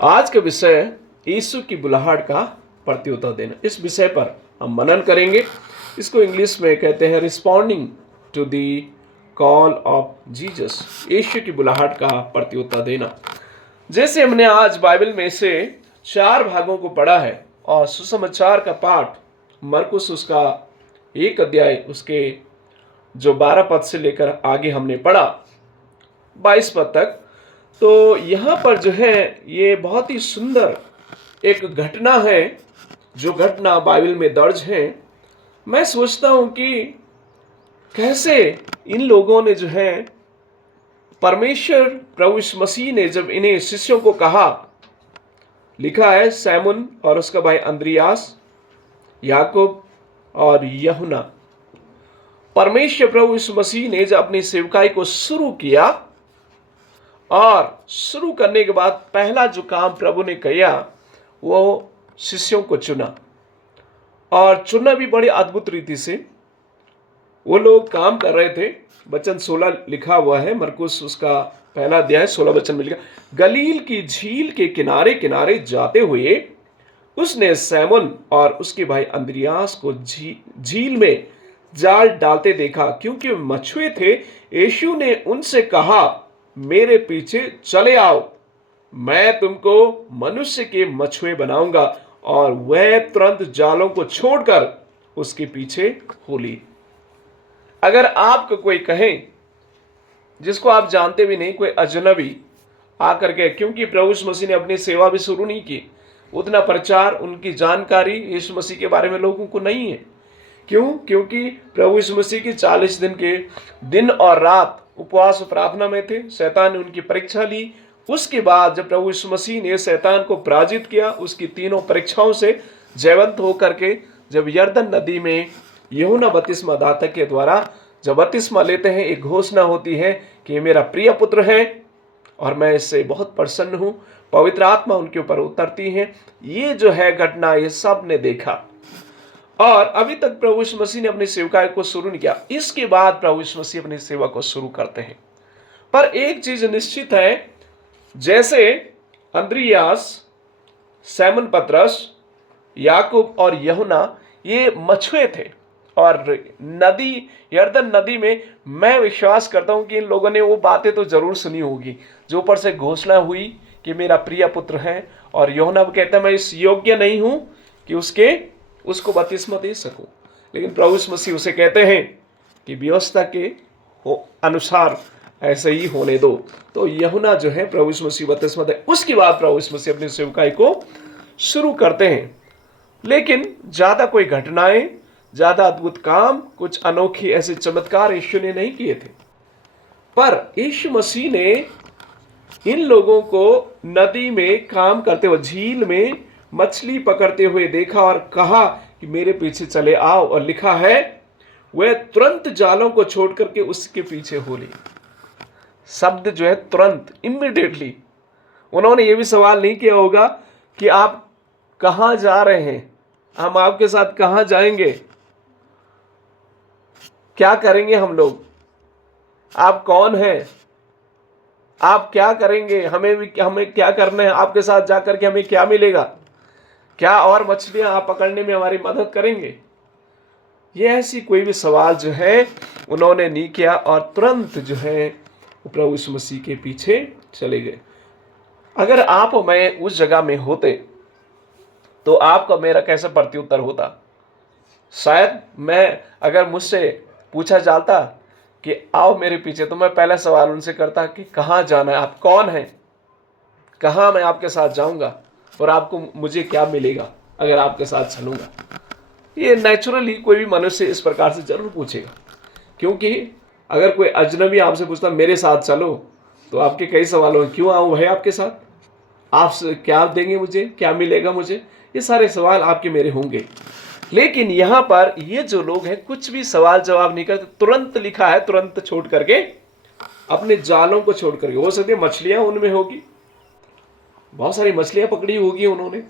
आज का विषय यीशु की बुलाहट का प्रत्युत्तर देना। इस विषय पर हम मनन करेंगे। इसको इंग्लिश में कहते हैं responding to the call of Jesus. यीशु की बुलाहट का प्रत्युत्तर देना। जैसे हमने आज बाइबल में से 4 भागों को पढ़ा है और सुसमाचार का पाठ मरकुस उसका 1 अध्याय उसके जो 12 पद से लेकर आगे हमने पढ़ा 22 पद तक। तो यहाँ पर जो है ये बहुत ही सुंदर एक घटना है जो घटना बाइबल में दर्ज है। मैं सोचता हूँ कि कैसे इन लोगों ने जो है परमेश्वर प्रभु यीशु मसीह ने जब इन्हें शिष्यों को कहा, लिखा है सैमुन और उसका भाई अंद्रियास, याकूब और यूहन्ना। परमेश्वर प्रभु यीशु मसीह ने जब अपनी सेवकाई को शुरू किया और शुरू करने के बाद पहला जो काम प्रभु ने किया वो शिष्यों को चुना, और चुना भी बड़ी अद्भुत रीति से। वो लोग काम कर रहे थे। वचन 16 लिखा हुआ है, मरकुस उसका पहला अध्याय 16 वचन में लिखा, गलील की झील के किनारे किनारे जाते हुए उसने सैमुन और उसके भाई अंद्रियास को झील में जाल डालते देखा, क्योंकि वे मछुए थे। यीशु ने उनसे कहा, मेरे पीछे चले आओ, मैं तुमको मनुष्य के मछुए बनाऊंगा। और वह तुरंत जालों को छोड़कर उसके पीछे हो ली। अगर आपको कोई कहे जिसको आप जानते भी नहीं, कोई अजनबी आकर के, क्योंकि प्रभु यीशु मसीह ने अपनी सेवा भी शुरू नहीं की, उतना प्रचार उनकी जानकारी यीशु मसीह के बारे में लोगों को नहीं है। क्यों? क्योंकि प्रभु यीशु मसीह की 40 दिन के दिन और रात उपवास और प्रार्थना में थे। शैतान ने उनकी परीक्षा ली। उसके बाद जब प्रभु यीशु मसीह ने शैतान को पराजित किया, उसकी तीनों परीक्षाओं से जयवंत होकर के जब यरदन नदी में यूहन्ना बपतिस्मा दाता के द्वारा जब बपतिस्मा लेते हैं, एक घोषणा होती है कि मेरा प्रिय पुत्र है और मैं इससे बहुत प्रसन्न हूं। पवित्र आत्मा उनके ऊपर उतरती है। ये जो है घटना, ये सब ने देखा। और अभी तक प्रभु यीशु मसीह ने अपनी सेवकाई को शुरू नहीं किया। इसके बाद प्रभु यीशु मसीह अपनी सेवा को शुरू करते हैं। पर एक चीज निश्चित है, जैसे अंद्रियास, सैमुन पतरस, याकूब और यूहन्ना ये मछुए थे और नदी, यरदन नदी में, मैं विश्वास करता हूं कि इन लोगों ने वो बातें तो जरूर सुनी होगी जो ऊपर से घोषणा हुई कि मेरा प्रिय पुत्र है। और यूहन्ना कहता है मैं इस योग्य नहीं हूं कि उसको बपतिस्मा दे सकूं, लेकिन प्रभु यीशु मसीह उसे कहते हैं कि व्यवस्था के अनुसार ऐसे ही होने दो। तो यूहन्ना जो है प्रभु यीशु मसीह बपतिस्मा दे। उसके बाद प्रभु यीशु मसीह अपनी सेवकाई को शुरू करते हैं। लेकिन ज्यादा कोई घटनाएं, ज्यादा अद्भुत काम, कुछ अनोखे ऐसे चमत्कार यीशु ने नहीं किए थे। पर यीशु मसीह ने इन लोगों को नदी में काम करते हुए, झील में मछली पकड़ते हुए देखा और कहा कि मेरे पीछे चले आओ। और लिखा है वह तुरंत जालों को छोड़ करके उसके पीछे हो ली। शब्द जो है तुरंत, इमीडिएटली। उन्होंने ये भी सवाल नहीं किया होगा कि आप कहां जा रहे हैं, हम आपके साथ कहां जाएंगे, क्या करेंगे हम लोग, आप कौन हैं, आप क्या करेंगे, हमें क्या करना है, आपके साथ जाकर के हमें क्या मिलेगा, क्या और मछलियां आप पकड़ने में हमारी मदद करेंगे। ये ऐसी कोई भी सवाल जो है उन्होंने नहीं किया और तुरंत जो है प्रभु यीशु मसीह के पीछे चले गए। अगर आप और मैं उस जगह में होते तो आपका मेरा कैसा प्रत्युत्तर होता? शायद मैं, अगर मुझसे पूछा जाता कि आओ मेरे पीछे, तो मैं पहला सवाल उनसे करता कि कहाँ जाना है, आप कौन हैं, कहाँ मैं आपके साथ जाऊंगा और आपको मुझे क्या मिलेगा अगर आपके साथ चलूंगा। ये नेचुरली कोई भी मनुष्य इस प्रकार से जरूर पूछेगा। क्योंकि अगर कोई अजनबी आपसे पूछता मेरे साथ चलो, तो आपके कई सवाल होंगे, क्यों आऊं भाई आपके साथ, आप क्या देंगे मुझे, क्या मिलेगा मुझे, ये सारे सवाल आपके मेरे होंगे। लेकिन यहां पर ये जो लोग हैं कुछ भी सवाल जवाब नहीं करते, तुरंत लिखा है, तुरंत छोड़ करके, अपने जालों को छोड़ करके, हो सकती है मछलियां उनमें होगी, बहुत सारी मछलियां पकड़ी होगी उन्होंने,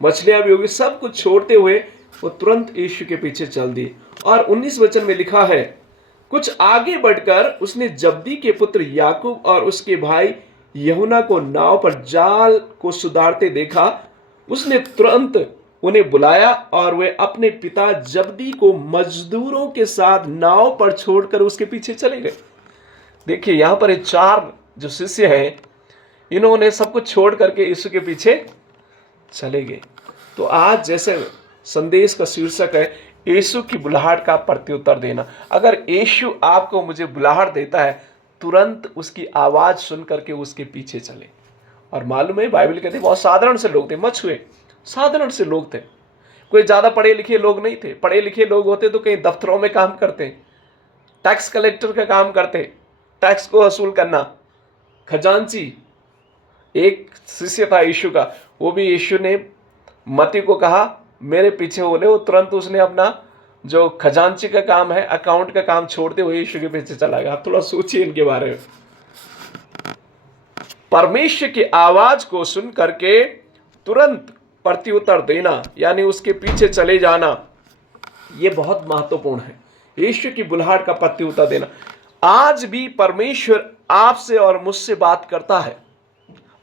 मछलियां भी होगी, सब कुछ छोड़ते हुए वो तुरंत यीशु के पीछे चल दी। और 19 वचन में लिखा है, कुछ आगे बढ़कर उसने जब्दी के पुत्र याकूब और उसके भाई यूहन्ना को नाव पर जाल को सुधारते देखा, उसने तुरंत उन्हें बुलाया और वे अपने पिता जब्दी को मजदूरों के साथ नाव पर छोड़कर उसके पीछे चले गए। देखिए यहां पर ये 4 जो शिष्य हैं, इन्होंने सब कुछ छोड़ करके यीशु के पीछे चले गए। तो आज जैसे संदेश का शीर्षक है यीशु की बुलाहट का प्रत्युत्तर देना। अगर यीशु आपको मुझे बुलाहट देता है, तुरंत उसकी आवाज सुन करके उसके पीछे चले। और मालूम है बाइबल कहते बहुत साधारण से लोग थे, मछुए साधारण से लोग थे, कोई ज्यादा पढ़े लिखे लोग नहीं थे। पढ़े लिखे लोग होते तो कहीं दफ्तरों में काम करते, टैक्स कलेक्टर का काम करते, टैक्स को वसूल करना, खजांची। एक शिष्य था यीशु का, वो भी यीशु ने मती को कहा मेरे पीछे हो ले, वो तुरंत उसने अपना जो खजांची का काम है, अकाउंट का काम छोड़ते हुए यीशु के पीछे चला गया। आप थोड़ा सोचिए इनके बारे में। परमेश्वर की आवाज को सुन करके तुरंत प्रत्युत्तर देना, यानी उसके पीछे चले जाना, यह बहुत महत्वपूर्ण है। यीशु की बुलाहट का प्रत्युत्तर देना। आज भी परमेश्वर आपसे और मुझसे बात करता है,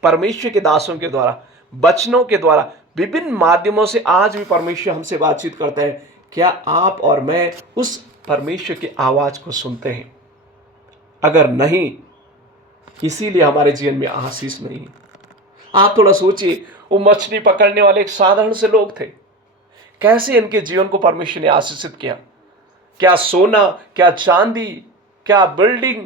परमेश्वर के दासों के द्वारा, वचनों के द्वारा, विभिन्न माध्यमों से आज भी परमेश्वर हमसे बातचीत करते हैं। क्या आप और मैं उस परमेश्वर की आवाज को सुनते हैं? अगर नहीं, इसीलिए हमारे जीवन में आशीष नहीं है। आप थोड़ा सोचिए, वो मछली पकड़ने वाले एक साधारण से लोग थे, कैसे इनके जीवन को परमेश्वर ने आशीषित किया। क्या सोना, क्या चांदी, क्या बिल्डिंग,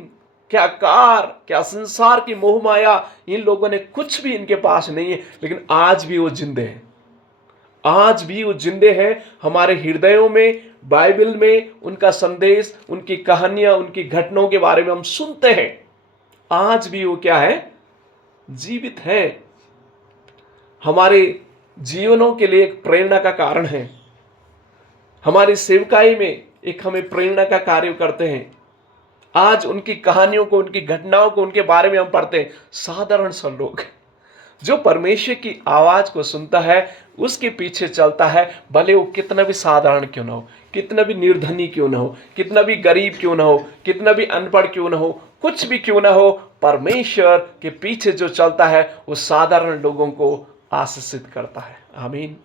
क्या कार, क्या संसार की मोह माया, इन लोगों ने कुछ भी इनके पास नहीं है, लेकिन आज भी वो जिंदे हैं। आज भी वो जिंदे हैं हमारे हृदयों में। बाइबल में उनका संदेश, उनकी कहानियां, उनकी घटनाओं के बारे में हम सुनते हैं। आज भी वो क्या है? जीवित है, हमारे जीवनों के लिए एक प्रेरणा का कारण है। हमारी सेवकाई में एक हमें प्रेरणा का कार्य करते हैं। आज उनकी कहानियों को, उनकी घटनाओं को, उनके बारे में हम पढ़ते हैं। साधारण सा लोग जो परमेश्वर की आवाज को सुनता है, उसके पीछे चलता है, भले वो कितना भी साधारण क्यों ना हो, कितना भी निर्धनी क्यों ना हो, कितना भी गरीब क्यों ना हो, कितना भी अनपढ़ क्यों ना हो, कुछ भी क्यों ना हो, परमेश्वर के पीछे जो चलता है वो साधारण लोगों को आशीषित करता है। आमीन।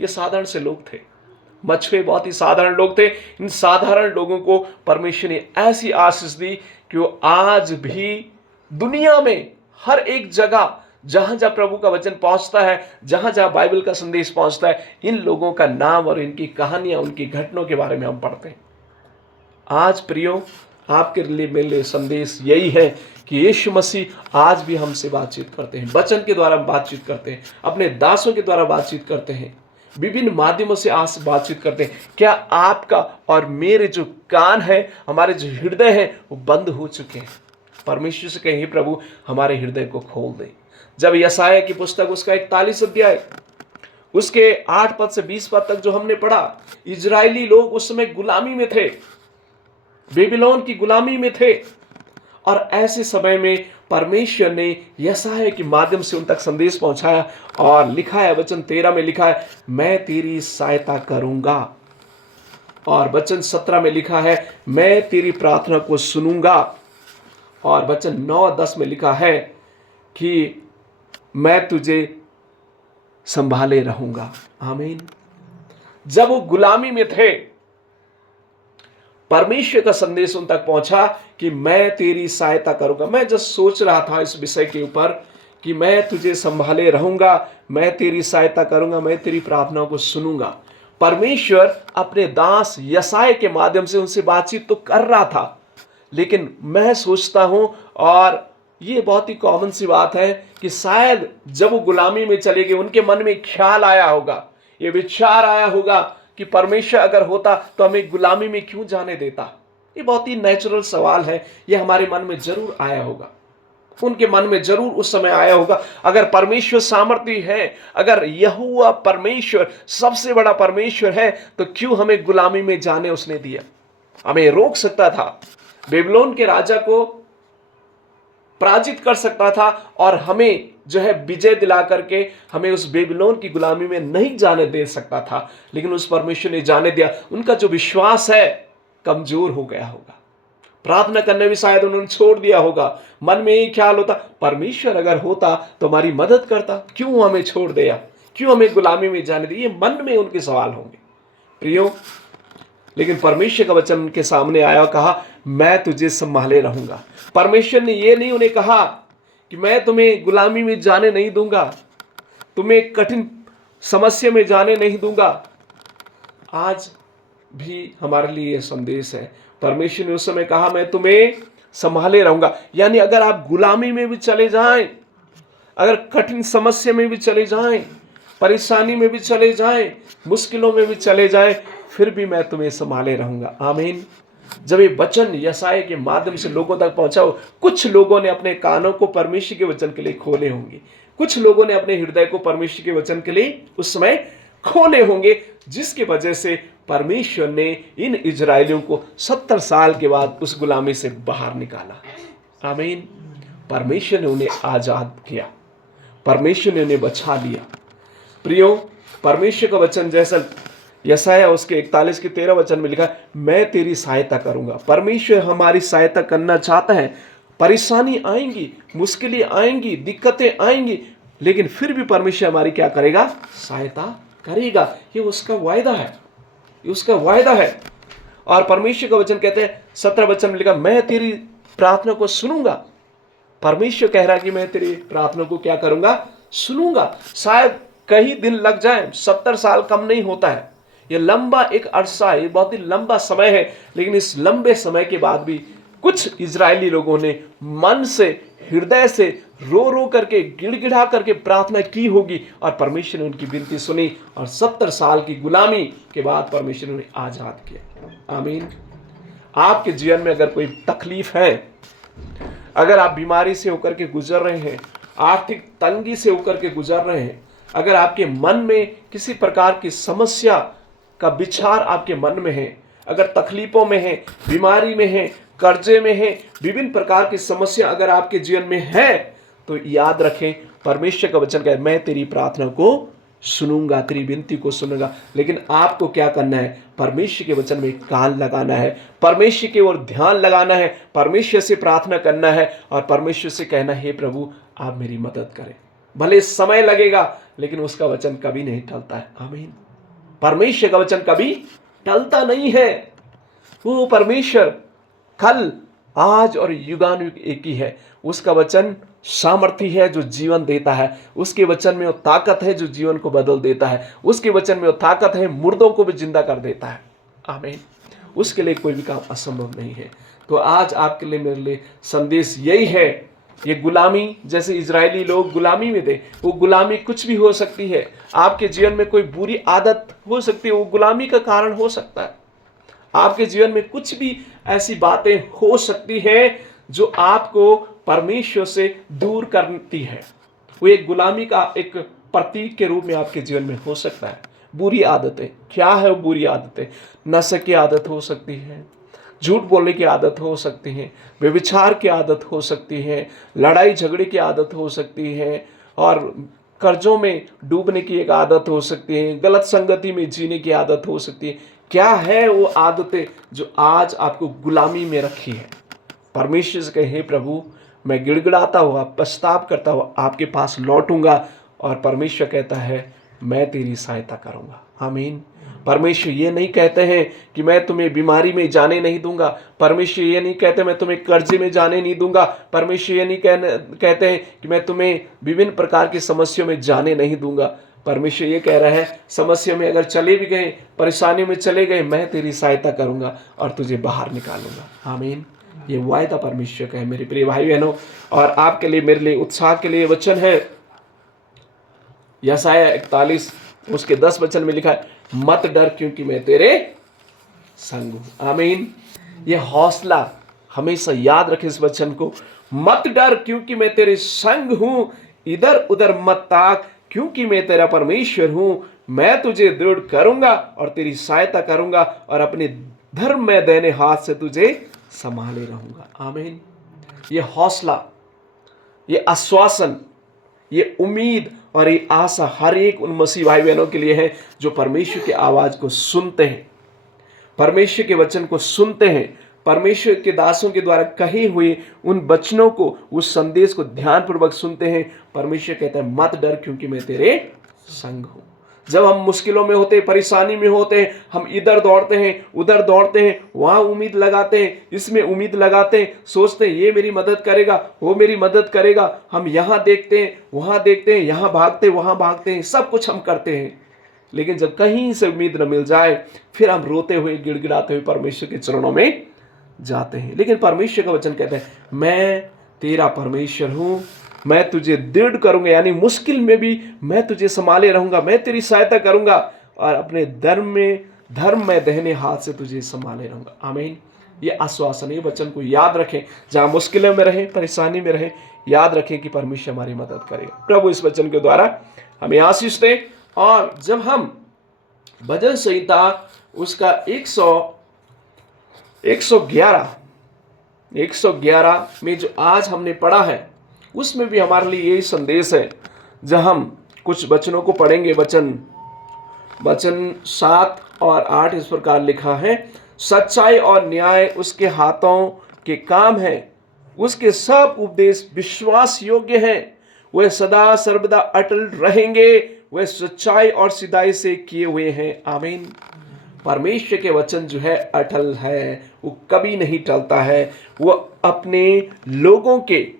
ये साधारण से लोग थे, मछुए बहुत ही साधारण लोग थे। इन साधारण लोगों को परमेश्वर ने ऐसी आशीष दी कि वो आज भी दुनिया में हर एक जगह जहां जहां प्रभु का वचन पहुंचता है, जहां जहां बाइबल का संदेश पहुंचता है, इन लोगों का नाम और इनकी कहानियां, उनकी घटनाओं के बारे में हम पढ़ते हैं। आज प्रियो, आपके लिए मेरे लिए संदेश यही है कि यीशु मसीह आज भी हमसे बातचीत करते हैं, वचन के द्वारा बातचीत करते हैं, अपने दासों के द्वारा बातचीत करते हैं, विभिन्न माध्यमों से आज बातचीत करते हैं। क्या आपका और मेरे जो कान है, हमारे जो हृदय है, वो बंद हो चुके हैं? परमेश्वर से कहें, हे प्रभु हमारे हृदय को खोल दे। जब यशायाह की पुस्तक उसका 41 अध्याय उसके 8 पद से 20 पद तक जो हमने पढ़ा, इजरायली लोग उस समय गुलामी में थे, बेबीलोन की गुलामी में थे, और ऐसे समय में परमेश्वर ने यशायाह के माध्यम से उन तक संदेश पहुंचाया। और लिखा है, वचन 13 में लिखा है, मैं तेरी सहायता करूंगा। और वचन 17 में लिखा है, मैं तेरी प्रार्थना को सुनूंगा। और वचन 9-10 में लिखा है कि मैं तुझे संभाले रहूंगा। आमीन। जब वो गुलामी में थे, परमेश्वर का संदेश उन तक पहुंचा कि मैं तेरी सहायता करूंगा। मैं जब सोच रहा था इस विषय के ऊपर कि मैं तुझे संभाले रहूंगा, मैं तेरी सहायता करूंगा, मैं तेरी प्रार्थनाओं को सुनूंगा। परमेश्वर अपने दास यशायाह के माध्यम से उनसे बातचीत तो कर रहा था, लेकिन मैं सोचता हूं, और ये बहुत ही कॉमन सी बात है, कि शायद जब वो गुलामी में चले गए, उनके मन में ख्याल आया होगा, ये विचार आया होगा कि परमेश्वर अगर होता तो हमें गुलामी में क्यों जाने देता। ये बहुत ही नेचुरल सवाल है, ये हमारे मन में जरूर आया होगा, उनके मन में जरूर उस समय आया होगा। अगर परमेश्वर सामर्थी है, अगर यहोवा परमेश्वर सबसे बड़ा परमेश्वर है, तो क्यों हमें गुलामी में जाने उसने दिया? हमें रोक सकता था, बेबीलोन के राजा को पराजित कर सकता था, और हमें जो है विजय दिला करके हमें उस बेबीलोन की गुलामी में नहीं जाने दे सकता था, लेकिन उस परमेश्वर ने जाने दिया। उनका जो विश्वास है कमजोर हो गया होगा। प्रार्थना करने भी शायद उन्होंने छोड़ दिया होगा। मन में यही ख्याल होता, परमेश्वर अगर होता तो हमारी मदद करता, क्यों हमें छोड़ दिया, क्यों हमें गुलामी में जाने दिया। ये मन में उनके सवाल होंगे प्रियो। लेकिन परमेश्वर का वचन उनके सामने आया और कहा, मैं तुझे संभाले रहूंगा। परमेश्वर ने ये नहीं उन्हें कहा कि मैं तुम्हें गुलामी में जाने नहीं दूंगा, तुम्हें कठिन समस्या में जाने नहीं दूंगा। आज भी हमारे लिए यह संदेश है। परमेश्वर ने उस समय कहा, मैं तुम्हें संभाले रहूंगा। यानी अगर आप गुलामी में भी चले जाएं, अगर कठिन समस्या में भी चले जाएं, परेशानी में भी चले जाएं, मुश्किलों में भी चले जाएं, फिर भी मैं तुम्हें संभाले रहूंगा। आमीन। जब ये वचन यशायाह के माध्यम से लोगों तक पहुंचा, कुछ लोगों ने अपने कानों को परमेश्वर के वचन के लिए खोले होंगे, कुछ लोगों ने अपने हृदय को परमेश्वर के वचन के लिए उस समय खोले होंगे, जिसकी वजह से परमेश्वर ने इन इजरायलियों को 70 साल के बाद उस गुलामी से बाहर निकाला। आमीन। परमेश्वर ने उन्हें आजाद किया, परमेश्वर ने उन्हें बचा लिया। प्रियो, परमेश्वर का वचन जैसा यशायाह उसके 41 के 13 वचन में लिखा, मैं तेरी सहायता करूंगा। परमेश्वर हमारी सहायता करना चाहता है। परेशानी आएंगी, मुश्किलें आएंगी, दिक्कतें आएंगी, लेकिन फिर भी परमेश्वर हमारी क्या करेगा, सहायता करेगा। ये उसका वायदा है, ये उसका वायदा है। और परमेश्वर का वचन कहते हैं 17 वचन में लिखा, मैं तेरी प्रार्थना को सुनूंगा। परमेश्वर कह रहा है कि मैं तेरी प्रार्थना को क्या करूंगा, सुनूंगा। शायद कई दिन लग जाए, 70 साल कम नहीं होता है, ये लंबा एक अरसा है, ये बहुत ही लंबा समय है। लेकिन इस लंबे समय के बाद भी कुछ इजरायली लोगों ने मन से, हृदय से रो रो करके, गिड़गिड़ा करके प्रार्थना की होगी, और परमेश्वर ने उनकी विनती सुनी, और 70 साल की गुलामी के बाद परमेश्वर ने उन्हें आजाद किया। आमीन। आपके जीवन में अगर कोई तकलीफ है, अगर आप बीमारी से होकर के गुजर रहे हैं, आर्थिक तंगी से होकर के गुजर रहे हैं, अगर आपके मन में किसी प्रकार की समस्या का विचार आपके मन में है, अगर तकलीफों में है, बीमारी में है, कर्जे में है, विभिन्न प्रकार की समस्या अगर आपके जीवन में है, तो याद रखें, परमेश्वर का वचन कहता है, मैं तेरी प्रार्थना को सुनूंगा, तेरी विनती को सुनूंगा। लेकिन आपको क्या करना है, परमेश्वर के वचन में कान लगाना है, परमेश्वर की ओर ध्यान लगाना है, परमेश्वर से प्रार्थना करना है, और परमेश्वर से कहना, हे प्रभु आप मेरी मदद करें। भले समय लगेगा, लेकिन उसका वचन कभी नहीं टलता है। आमीन। परमेश्वर का वचन कभी टलता नहीं है। वो परमेश्वर कल, आज और युगानुयुग एक ही है। उसका वचन सामर्थी है जो जीवन देता है, उसके वचन में वो ताकत है जो जीवन को बदल देता है, उसके वचन में वो ताकत है मुर्दों को भी जिंदा कर देता है। आमीन। उसके लिए कोई भी काम असंभव नहीं है। तो आज आपके लिए, मेरे लिए संदेश यही है, ये गुलामी, जैसे इजरायली लोग गुलामी में थे, वो गुलामी कुछ भी हो सकती है। आपके जीवन में कोई बुरी आदत हो सकती है, वो गुलामी का कारण हो सकता है। आपके जीवन में कुछ भी ऐसी बातें हो सकती हैं जो आपको परमेश्वर से दूर करती है, वो एक गुलामी का एक प्रतीक के रूप में आपके जीवन में हो सकता है। बुरी आदतें क्या है? वो बुरी आदतें नशे की आदत हो सकती है, झूठ बोलने की आदत हो सकती है, व्यभिचार की आदत हो सकती है, लड़ाई झगड़े की आदत हो सकती है, और कर्जों में डूबने की एक आदत हो सकती है, गलत संगति में जीने की आदत हो सकती है। क्या है वो आदतें जो आज आपको गुलामी में रखी है? परमेश्वर से कहे, हे प्रभु मैं गिड़गिड़ाता हुआ, पछताव करता हुआ आपके पास लौटूंगा, और परमेश्वर कहता है मैं तेरी सहायता करूंगा। आमीन। परमेश्वर ये नहीं कहते हैं कि मैं तुम्हें बीमारी में जाने नहीं दूंगा, परमेश्वर ये नहीं कहते मैं तुम्हें कर्जे में जाने नहीं दूंगा, परमेश्वर ये नहीं कहते हैं कि मैं तुम्हें विभिन्न प्रकार की समस्याओं में जाने नहीं दूंगा। परमेश्वर ये कह रहा है, समस्या में अगर चले भी गए, परेशानी में चले गए, मैं तेरी सहायता करूंगा और तुझे बाहर निकालूंगा। आमीन। ये वायदा परमेश्वर का है मेरे प्रिय भाई बहनों, और आपके लिए, मेरे लिए उत्साह के लिए वचन है। यशायाह 41 उसके 10 वचन में लिखा है, मत डर क्योंकि मैं तेरे संग हूं। आमीन। ये हौसला हमेशा याद रखें इस वचन को, मत डर क्योंकि मैं तेरे संग हूं, इधर उधर मत ताक क्योंकि मैं तेरा परमेश्वर हूं, मैं तुझे दृढ़ करूंगा और तेरी सहायता करूंगा, और अपने धर्म में देने हाथ से तुझे संभाले रहूंगा। आमीन। ये हौसला, ये आश्वासन, ये उम्मीद और ये आशा हर एक उन मसीह भाई बहनों के लिए है जो परमेश्वर की आवाज को सुनते हैं, परमेश्वर के वचन को सुनते हैं, परमेश्वर के दासों के द्वारा कहे हुए उन वचनों को, उस संदेश को ध्यानपूर्वक सुनते हैं, परमेश्वर कहता है मत डर क्योंकि मैं तेरे संग हूं। जब हम मुश्किलों में होते हैं, परेशानी में होते हैं, हम इधर दौड़ते हैं, उधर दौड़ते हैं, वहां उम्मीद लगाते हैं, इसमें उम्मीद लगाते हैं, सोचते हैं ये मेरी मदद करेगा, वो मेरी मदद करेगा, हम यहां देखते हैं, वहां देखते हैं, यहां भागते हैं, वहां भागते हैं, सब कुछ हम करते हैं, लेकिन जब कहीं से उम्मीद न मिल जाए, फिर हम रोते हुए, गिड़गिड़ाते हुए परमेश्वर के चरणों में जाते हैं। लेकिन परमेश्वर का वचन कहता है मैं तेरा परमेश्वर हूं, मैं तुझे दृढ़ करूंगा, यानी मुश्किल में भी मैं तुझे संभाले रहूंगा, मैं तेरी सहायता करूंगा और अपने धर्म में दाहिने हाथ से तुझे संभाले रहूंगा। आमीन। ये आश्वासन, ये वचन को याद रखें, जहां मुश्किलों में रहे, परेशानी में रहे, याद रखें कि परमेश्वर हमारी मदद करेगा। प्रभु इस वचन के द्वारा हमें आशीष दे। और जब हम भजन संहिता उसका 111 में जो आज हमने पढ़ा है, उसमें भी हमारे लिए यही संदेश है। जब हम कुछ वचनों को पढ़ेंगे, वचन 7 और 8 इस प्रकार लिखा है, सच्चाई और न्याय उसके हाथों के काम है, उसके सब उपदेश विश्वास योग्य हैं, वह सदा सर्वदा अटल रहेंगे, वह सच्चाई और सिधाई से किए हुए हैं। आमीन। परमेश्वर के वचन जो है अटल है, वो कभी नहीं टलता है। वो अपने लोगों के,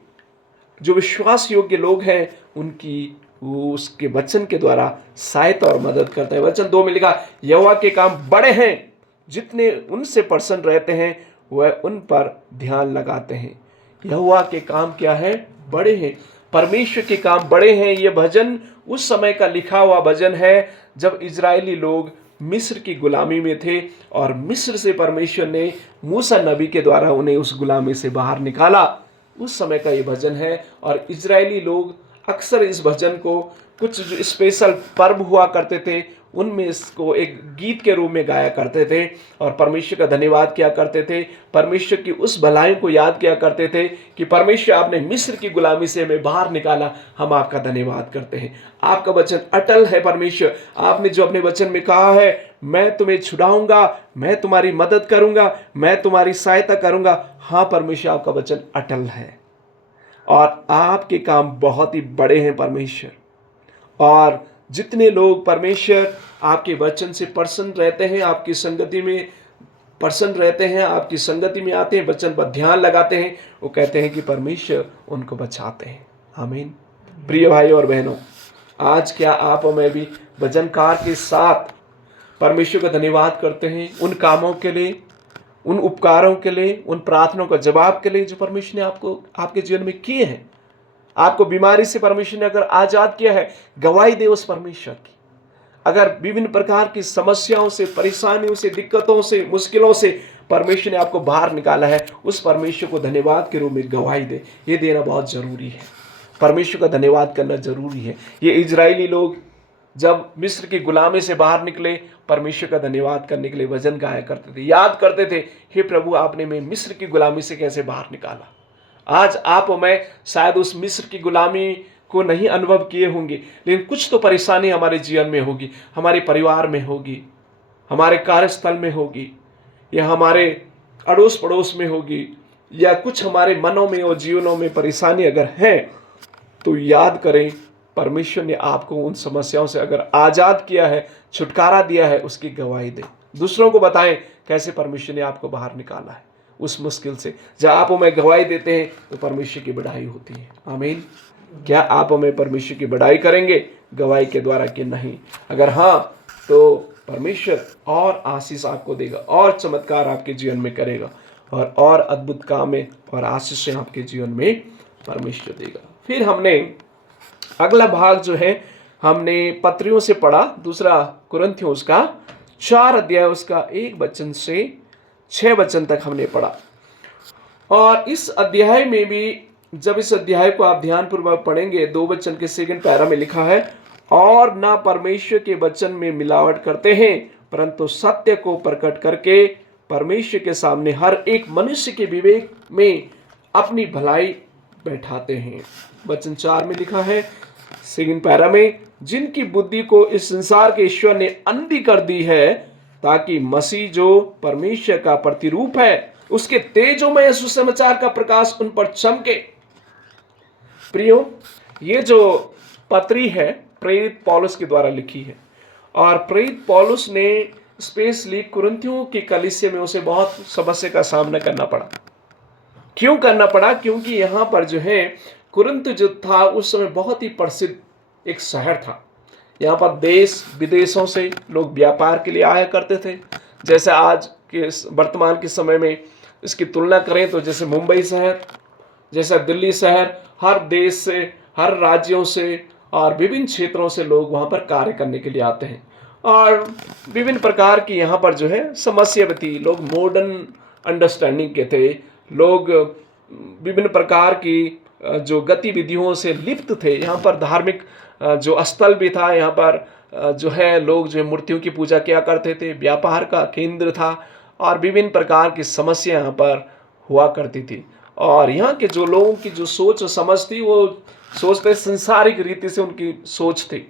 जो विश्वास योग्य लोग हैं, उनकी वो उसके वचन के द्वारा सहायता और मदद करता है। वचन 2 में लिखा, यहोवा के काम बड़े हैं, जितने उनसे प्रसन्न रहते हैं वह उन पर ध्यान लगाते हैं। यहोवा के काम क्या है? बड़े हैं। परमेश्वर के काम बड़े हैं। यह भजन उस समय का लिखा हुआ भजन है जब इजरायली लोग मिस्र की गुलामी में थे और मिस्र से परमेश्वर ने मूसा नबी के द्वारा उन्हें उस गुलामी से बाहर निकाला। उस समय का ये भजन है। और इजरायली लोग अक्सर इस भजन को कुछ जो स्पेशल पर्व हुआ करते थे उनमें इसको एक गीत के रूप में गाया करते थे और परमेश्वर का धन्यवाद किया करते थे। परमेश्वर की उस भलाई को याद किया करते थे कि परमेश्वर आपने मिस्र की गुलामी से हमें बाहर निकाला, हम आपका धन्यवाद करते हैं। आपका वचन अटल है परमेश्वर। आपने जो अपने वचन में कहा है, मैं तुम्हें छुड़ाऊंगा, मैं तुम्हारी मदद करूंगा, मैं तुम्हारी सहायता करूंगा। हाँ परमेश्वर, आपका वचन अटल है और आपके काम बहुत ही बड़े हैं परमेश्वर। और जितने लोग परमेश्वर आपके वचन से प्रसन्न रहते हैं, आपकी संगति में प्रसन्न रहते हैं, आपकी संगति में आते हैं, वचन पर ध्यान लगाते हैं, वो कहते हैं कि परमेश्वर उनको बचाते हैं। आमीन। प्रिय भाई और बहनों, आज क्या आप और मैं भी भजनकार के साथ परमेश्वर का धन्यवाद करते हैं उन कामों के लिए, उन उपकारों के लिए, उन प्रार्थनाओं का जवाब के लिए जो परमेश्वर ने आपको आपके जीवन में किए हैं। आपको बीमारी से परमेश्वर ने अगर आजाद किया है, गवाही दे उस परमेश्वर की। अगर विभिन्न प्रकार की समस्याओं से, परेशानियों से, दिक्कतों से, मुश्किलों से परमेश्वर ने आपको बाहर निकाला है, उस परमेश्वर को धन्यवाद के रूप में गवाही दे। ये देना बहुत जरूरी है। परमेश्वर का धन्यवाद करना जरूरी है। ये इजरायली लोग जब मिस्र की गुलामी से बाहर निकले, परमेश्वर का धन्यवाद करने के लिए भजन गाया करते थे, याद करते थे, हे प्रभु आपने मैं मिस्र की गुलामी से कैसे बाहर निकाला। आज आप और मैं शायद उस मिस्र की गुलामी को नहीं अनुभव किए होंगे, लेकिन कुछ तो परेशानी हमारे जीवन में होगी, हमारे परिवार में होगी, हमारे कार्यस्थल में होगी, या हमारे अड़ोस पड़ोस में होगी, या कुछ हमारे मनों में और जीवनों में परेशानी अगर है, तो याद करें परमेश्वर ने आपको उन समस्याओं से अगर आजाद किया है, छुटकारा दिया है, उसकी गवाही दें। दूसरों को बताएं कैसे परमेश्वर ने आपको बाहर निकाला है उस मुश्किल से। जब आप और मैं गवाही देते हैं तो परमेश्वर की बढ़ाई होती है। आमीन। क्या आप और मैं परमेश्वर की बढ़ाई करेंगे गवाही के द्वारा कि नहीं? अगर हाँ, तो परमेश्वर और आशीष आपको देगा, और चमत्कार आपके जीवन में करेगा, और अद्भुत काम में और आशीष आपके जीवन में परमेश्वर देगा। फिर हमने अगला भाग जो है हमने पत्रियों से पढ़ा, दूसरा कुरिन्थियों उसका 4 अध्याय उसका 1 वचन से 6 वचन तक हमने पढ़ा। और इस अध्याय में भी जब इस अध्याय को आप ध्यानपूर्वक पढ़ेंगे, 2 वचन के सेकंड पैरा में लिखा है, और ना परमेश्वर के वचन में मिलावट करते हैं, परंतु सत्य को प्रकट करके परमेश्वर के सामने हर एक मनुष्य के विवेक में अपनी भलाई बैठाते हैं। वचन 4 में लिखा है सेकंड पैरा में, जिनकी बुद्धि को इस संसार के ईश्वर ने अंधी कर दी है, ताकि मसीह जो परमेश्वर का प्रतिरूप है उसके तेजोमय सुसमाचार का प्रकाश उन पर चमके। प्रियो, ये जो पत्री है प्रेरित पौलुस के द्वारा लिखी है, और प्रेरित पौलुस ने स्पेशली कुरिन्थियों की कलीसिया में उसे बहुत समस्या का सामना करना पड़ा। क्यों करना पड़ा? क्योंकि यहाँ पर जो है कुरिन्थ जो था उस समय बहुत ही प्रसिद्ध एक शहर था। यहाँ पर देश विदेशों से लोग व्यापार के लिए आया करते थे। जैसे आज के वर्तमान के समय में इसकी तुलना करें तो जैसे मुंबई शहर, जैसा दिल्ली शहर, हर देश से, हर राज्यों से और विभिन्न क्षेत्रों से लोग वहाँ पर कार्य करने के लिए आते हैं। और विभिन्न प्रकार की यहाँ पर जो है समस्या भी थी। लोग मॉडर्न अंडरस्टैंडिंग के थे, लोग विभिन्न प्रकार की जो गतिविधियों से लिप्त थे। यहाँ पर धार्मिक जो स्थल भी था, यहाँ पर जो है लोग जो है मूर्तियों की पूजा किया करते थे, व्यापार का केंद्र था और विभिन्न प्रकार की समस्या यहाँ पर हुआ करती थी। और यहाँ के जो लोगों की जो सोच और समझ थी, वो सोचते संसारिक रीति से उनकी सोच थी,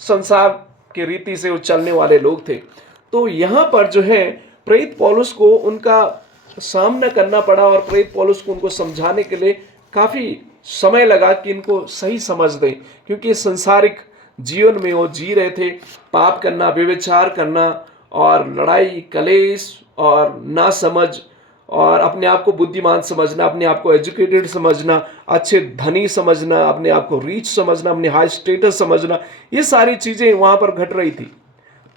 संसार की रीति से वो चलने वाले लोग थे। तो यहाँ पर जो है प्रेरित पौलुस को उनका सामना करना पड़ा और प्रेरित पौलुस को उनको समझाने के लिए काफ़ी समय लगा कि इनको सही समझ दें, क्योंकि संसारिक जीवन में वो जी रहे थे। पाप करना, व्यभिचार करना और लड़ाई, कलेश और ना समझ और अपने आप को बुद्धिमान समझना, अपने आप को एजुकेटेड समझना, अच्छे धनी समझना, अपने आप को रीच समझना, अपने हाई स्टेटस समझना, ये सारी चीज़ें वहाँ पर घट रही थी।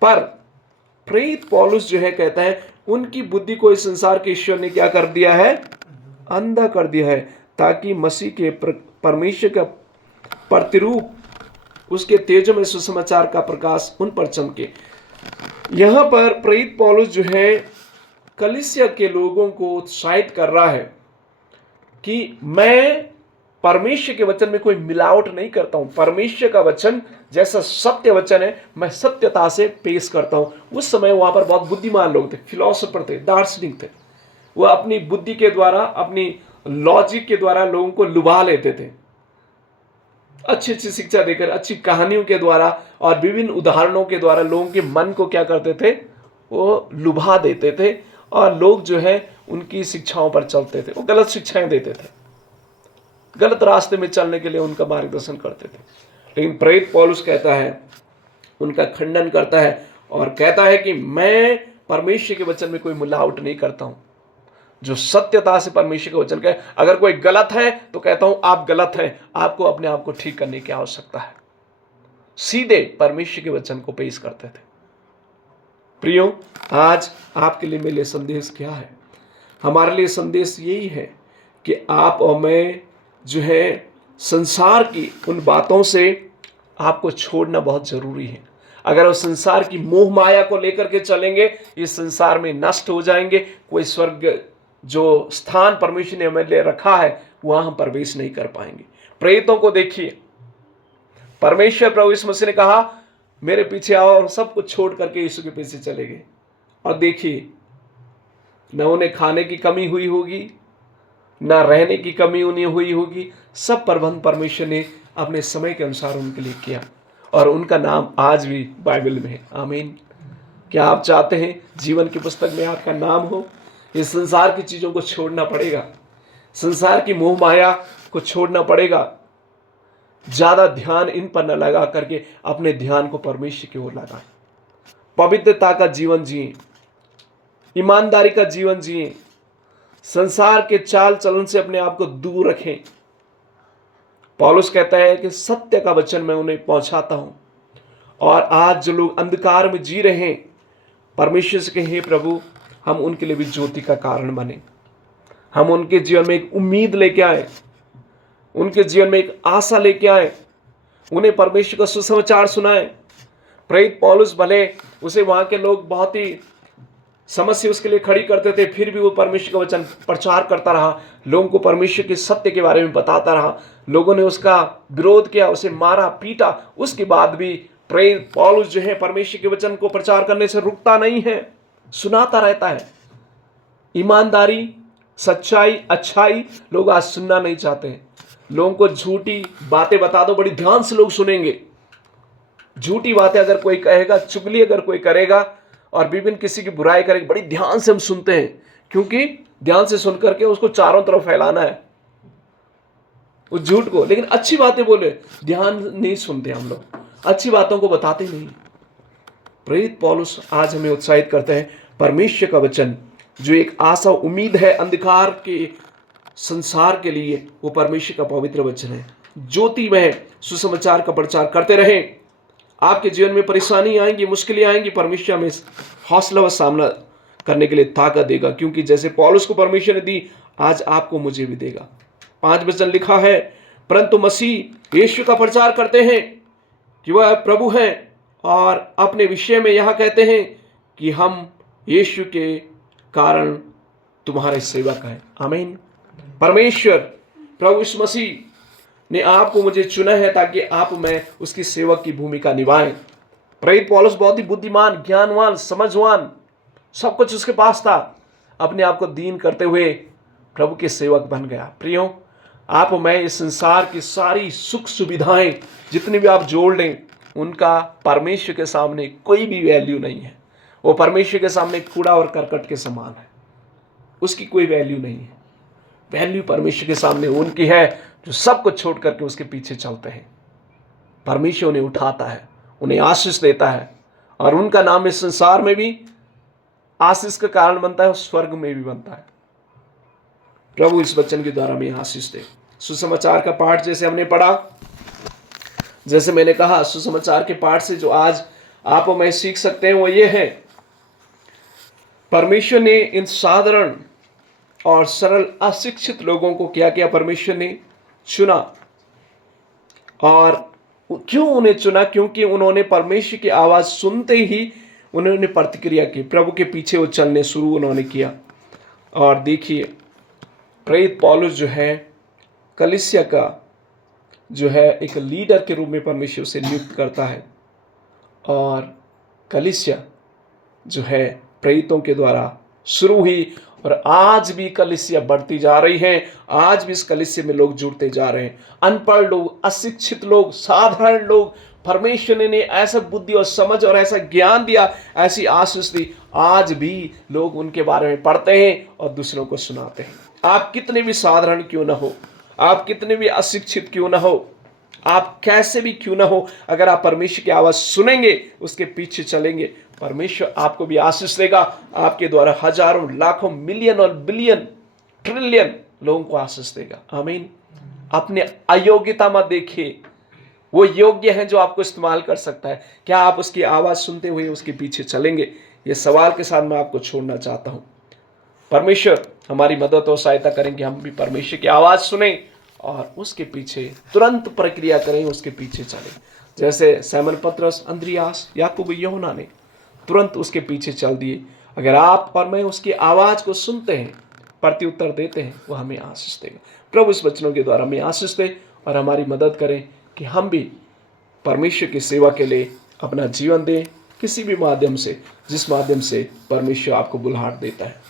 पर प्रेरित पौलुस जो है कहता है उनकी बुद्धि को इस संसार के ईश्वर ने क्या कर दिया है? अंधा कर दिया है, ताकि मसीह के परमेश्वर का प्रतिरूप, उसके तेजों में सुसमाचार का प्रकाश उन पर चमके। यहाँ पर प्रेरित पौलुस जो है कलीसिया के लोगों को उत्साहित कर रहा है कि मैं परमेश्वर के वचन में कोई मिलावट नहीं करता हूं। परमेश्वर का वचन जैसा सत्य वचन है, मैं सत्यता से पेश करता हूं। उस समय वहां पर बहुत बुद्धिमान लोग थे, फिलोसोफर थे, दार्शनिक थे। वह अपनी बुद्धि के द्वारा, अपनी लॉजिक के द्वारा लोगों को लुभा लेते थे। अच्छी अच्छी शिक्षा देकर, अच्छी कहानियों के द्वारा और विभिन्न उदाहरणों के द्वारा लोगों के मन को क्या करते थे? वो लुभा देते थे और लोग जो है उनकी शिक्षाओं पर चलते थे। वो गलत शिक्षाएं देते थे, गलत रास्ते में चलने के लिए उनका मार्गदर्शन करते थे। लेकिन प्रेरित पौलुस कहता है, उनका खंडन करता है और कहता है कि मैं परमेश्वर के वचन में कोई मिलावट नहीं करता हूं। जो सत्यता से परमेश्वर के वचन कहे, अगर कोई गलत है तो कहता हूं आप गलत हैं, आपको अपने आप को ठीक करने की आवश्यकता है। सीधे परमेश्वर के वचन को पेश करते थे। प्रियो, आज आपके लिए मेरे लिए संदेश क्या है? हमारे लिए संदेश यही है कि आप और मैं जो है संसार की उन बातों से आपको छोड़ना बहुत जरूरी है। अगर वो संसार की मोह माया को लेकर के चलेंगे, इस संसार में नष्ट हो जाएंगे। कोई स्वर्ग जो स्थान परमेश्वर ने हमें ले रखा है वहां हम प्रवेश नहीं कर पाएंगे। प्रेरितों को देखिए, परमेश्वर प्रभु यीशु मसीह ने कहा मेरे पीछे आओ, और सब कुछ छोड़ करके यीशु के पीछे चले गए। और देखिए, न उन्हें खाने की कमी हुई होगी, ना रहने की कमी उन्हें हुई होगी। सब प्रबंध परमेश्वर ने अपने समय के अनुसार उनके लिए किया और उनका नाम आज भी बाइबल में है। आमीन। क्या आप चाहते हैं जीवन की पुस्तक में आपका नाम हो? इस संसार की चीजों को छोड़ना पड़ेगा, संसार की मोह माया को छोड़ना पड़ेगा। ज्यादा ध्यान इन पर न लगा करके अपने ध्यान को परमेश्वर की ओर लगाएं। पवित्रता का जीवन जिए, ईमानदारी का जीवन जिए, संसार के चाल चलन से अपने आप को दूर रखें। पौलुस कहता है कि सत्य का वचन मैं उन्हें पहुंचाता हूं। और आज जो लोग अंधकार में जी रहे हैं, परमेश्वर से कहें, हे प्रभु, हम उनके लिए भी ज्योति का कारण बने। हम उनके जीवन में एक उम्मीद लेके आए, उनके जीवन में एक आशा लेके आए, उन्हें परमेश्वर का सुसमाचार सुनाए। प्रेरित पौलुस भले उसे वहां के लोग बहुत ही समस्या उसके लिए खड़ी करते थे, फिर भी वो परमेश्वर का वचन प्रचार करता रहा, लोगों को परमेश्वर के सत्य के बारे में बताता रहा। लोगों ने उसका विरोध किया, उसे मारा, पीटा, उसके बाद भी प्रेरित पौलुस जो है परमेश्वर के वचन को प्रचार करने से रुकता नहीं है, सुनाता रहता है। ईमानदारी, सच्चाई, अच्छाई लोग आज सुनना नहीं चाहते हैं। लोगों को झूठी बातें बता दो, बड़ी ध्यान से लोग सुनेंगे। झूठी बातें अगर कोई कहेगा, चुगली अगर कोई करेगा और विभिन्न किसी की बुराई करेगा, बड़ी ध्यान से हम सुनते हैं, क्योंकि ध्यान से सुन करके उसको चारों तरफ फैलाना है उस झूठ को। लेकिन अच्छी बातें बोले, ध्यान नहीं सुनते हम लोग, अच्छी बातों को बताते नहीं। प्रेरित पौलुस आज हमें उत्साहित करते हैं, परमेश्वर का वचन जो एक आशा उम्मीद है अंधकार के संसार के लिए, वो परमेश्वर का पवित्र वचन है। ज्योति में सुसमाचार का प्रचार करते रहें। आपके जीवन में परेशानी आएंगी, मुश्किलें आएंगी, परमेश्वर हमें हौसला व सामना करने के लिए ताकत देगा, क्योंकि जैसे पौलुस को परमेश्वर ने दी, आज आपको मुझे भी देगा। 5 वचन लिखा है, परंतु मसीह यीशु का प्रचार करते हैं कि वह प्रभु हैं, और अपने विषय में यह कहते हैं कि हम यीशु के कारण तुम्हारे सेवक हैं। आमीन। परमेश्वर प्रभु यीशु मसीह ने आपको मुझे चुना है ताकि आप मैं उसकी सेवक की भूमिका निभाएं। प्रेरित पौलुस बहुत ही बुद्धिमान, ज्ञानवान, समझवान, सब कुछ उसके पास था। अपने आप को दीन करते हुए प्रभु के सेवक बन गया। प्रियो, आप मैं इस संसार की सारी सुख सुविधाएं जितनी भी आप जोड़ लें, उनका परमेश्वर के सामने कोई भी वैल्यू नहीं है। वो परमेश्वर के सामने कूड़ा और करकट के समान है, उसकी कोई वैल्यू नहीं है। वैल्यू परमेश्वर के सामने उनकी है जो सब कुछ छोड़ करके उसके पीछे चलते हैं। परमेश्वर उन्हें उठाता है, उन्हें आशीष देता है, और उनका नाम इस संसार में भी आशीष का कारण बनता है और स्वर्ग में भी बनता है। प्रभु इस वचन के द्वारा हमें आशीष दे। सुसमाचार का पाठ जैसे हमने पढ़ा, जैसे मैंने कहा, सुसमाचार के पाठ से जो आज आप और मैं सीख सकते हैं वो ये है, परमेश्वर ने इन साधारण और सरल अशिक्षित लोगों को क्या किया, परमेश्वर ने चुना। और क्यों उन्हें चुना? क्योंकि उन्होंने परमेश्वर की आवाज सुनते ही उन्होंने प्रतिक्रिया की, प्रभु के पीछे वो चलने शुरू उन्होंने किया। और देखिए, प्रेरित पौलुस जो है कलीसिया का जो है एक लीडर के रूप में परमेश्वर से नियुक्त करता है, और कलीसिया जो है प्रेरितों के द्वारा शुरू हुई, और आज भी कलीसिया बढ़ती जा रही है। आज भी इस कलीसिया में लोग जुड़ते जा रहे हैं। अनपढ़ लोग, अशिक्षित लोग, साधारण लोग, परमेश्वर ने ऐसा बुद्धि और समझ और ऐसा ज्ञान दिया, ऐसी आशीष दी, आज भी लोग उनके बारे में पढ़ते हैं और दूसरों को सुनाते हैं। आप कितने भी साधारण क्यों ना हो, आप कितने भी अशिक्षित क्यों ना हो, आप कैसे भी क्यों ना हो, अगर आप परमेश्वर की आवाज सुनेंगे, उसके पीछे चलेंगे, परमेश्वर आपको भी आशीष देगा। आपके द्वारा हजारों, लाखों, मिलियन और बिलियन, ट्रिलियन लोगों को आशीष देगा। आमीन। अपने अयोग्यता मत देखिए, वो योग्य है जो आपको इस्तेमाल कर सकता है। क्या आप उसकी आवाज सुनते हुए उसके पीछे चलेंगे? ये सवाल के साथ मैं आपको छोड़ना चाहता हूं। परमेश्वर हमारी मदद और सहायता करें कि हम भी परमेश्वर की आवाज सुने और उसके पीछे तुरंत प्रक्रिया करें, उसके पीछे चलें। जैसे सैमन पतरस, अंद्रियास, याकूब, यूहन्ना ने तुरंत उसके पीछे चल दिए। अगर आप और मैं उसकी आवाज को सुनते हैं, प्रत्युत्तर देते हैं, वो हमें आशीष देगा। प्रभु इस वचनों के द्वारा हमें आशीष दे और हमारी मदद करें कि हम भी परमेश्वर की सेवा के लिए अपना जीवन दें, किसी भी माध्यम से, जिस माध्यम से परमेश्वर आपको बुलाहट देता है।